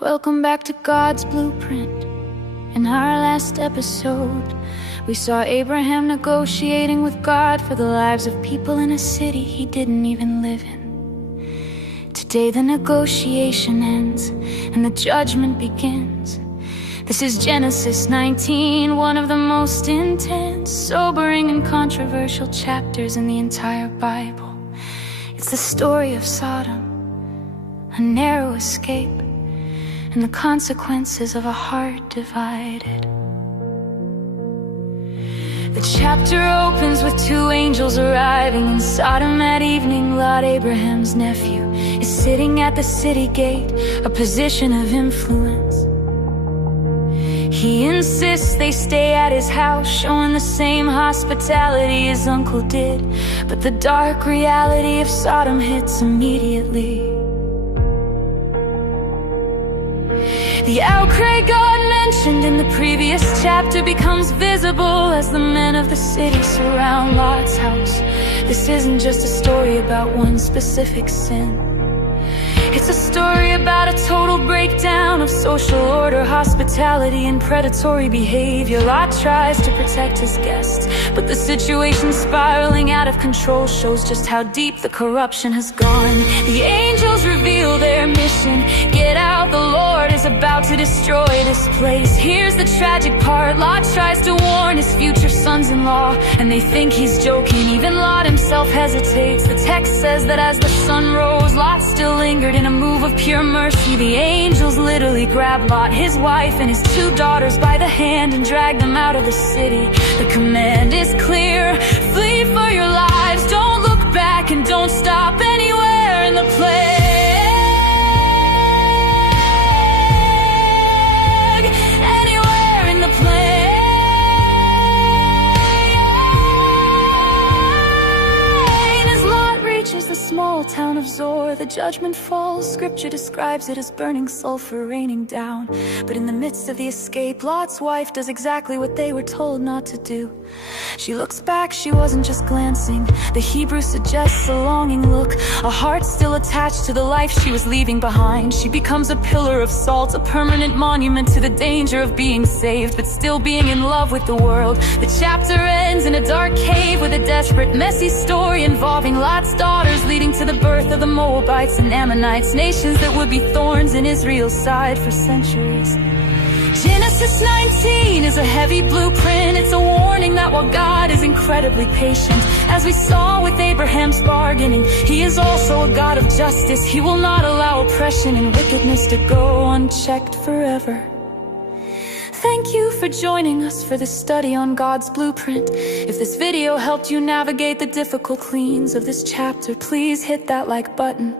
Welcome back to God's Blueprint. In our last episode, we saw Abraham negotiating with God for the lives of people in a city he didn't even live in. Today the negotiation ends and the judgment begins. This is Genesis 19, one of the most intense, sobering, and controversial chapters in the entire Bible. It's the story of Sodom, a narrow escape, and the consequences of a heart divided. The chapter opens with two angels arriving in Sodom at evening. Lot, Abraham's nephew, is sitting at the city gate, a position of influence. He insists they stay at his house, showing the same hospitality his uncle did. But the dark reality of Sodom hits immediately. The outcry God mentioned in the previous chapter becomes visible as the men of the city surround Lot's house. This isn't just a story about one specific sin. It's a story about a total breakdown of social order, hospitality, and predatory behavior. Lot tries to protect his guests, but the situation spiraling out of control shows just how deep the corruption has gone. The angels reveal their mission. Get out, the Lord is about to destroy this place. Here's the tragic part. Lot tries to warn his future sons-in-law, and they think he's joking. Even Lot himself hesitates. The text says that as the sun rose, Lot still lingered. In a move of pure mercy, the angels literally grabbed Lot, his wife, and his two daughters by the hand and dragged them out of the city. The command is clear: flee for your lives, don't look back, and don't stop anywhere in the plague. Anywhere in the plague. As Lot reaches the small town of Zor, the judgment falls. Scripture describes it as burning sulfur raining down. But in the midst of the escape, Lot's wife does exactly what they were told not to do. She looks back, she wasn't just glancing. The Hebrew suggests a longing look, a heart still attached to the life she was leaving behind. She becomes a pillar of salt, a permanent monument to the danger of being saved, but still being in love with the world. The chapter ends in a dark cave with a desperate, messy story involving Lot's daughters, leading to the birth of the Moabites and Ammonites, nations that would be thorns in Israel's side for centuries. Genesis 19 is a heavy blueprint. It's a warning that while God is incredibly patient, as we saw with Abraham's bargaining, He is also a God of justice. He will not allow oppression and wickedness to go unchecked forever. Thank you for joining us for this study on God's Blueprint. If this video helped you navigate the difficult cleans of this chapter, please hit that like button.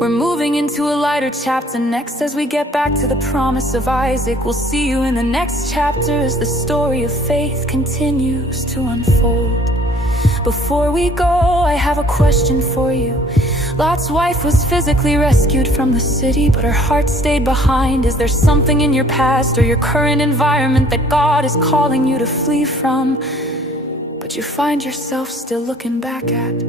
We're moving into a lighter chapter next as we get back to the promise of Isaac. We'll see you in the next chapter as the story of faith continues to unfold. Before we go, I have a question for you. Lot's wife was physically rescued from the city, but her heart stayed behind. Is there something in your past or your current environment that God is calling you to flee from, but you find yourself still looking back at?